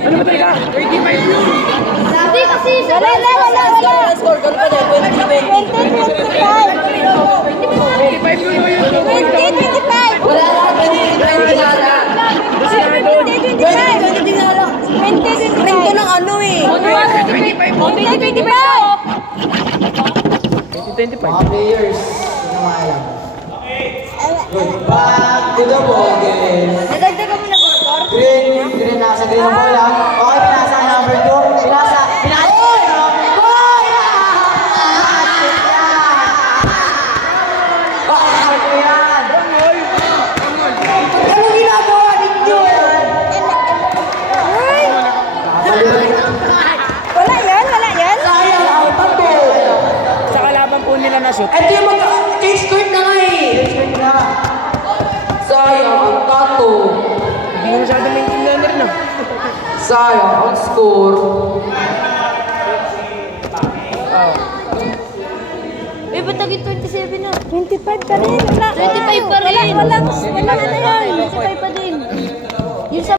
Ano ba talaga? 35 yun! Hindi kasi, wala. Score, goal pa dyan, 25 yun yun! 20, 25! Wala lang, 20 nga lang. 20, 25! 20 nga lang. 20, 25! Ring to ng ano eh. 20, 25! Mga players, hindi naman alam. Good. Back to the ball game. Nadagdagan mo na score? Green nasa green ang bola. Okay, pinasa number 2. Pinasa. Anong ginagawa ninyo? Wala yan? Sayang ang tato. Sa kalaban po nila na shoot. Ito yung mag-change court na nga eh. Sayang ang tato. Hindi mo masyadong maintindihan rin ah. Sayang ang score. Eh, ba't naging 27 na? 25 pa rin. 25 pa rin. Wala na yan. 25 pa din.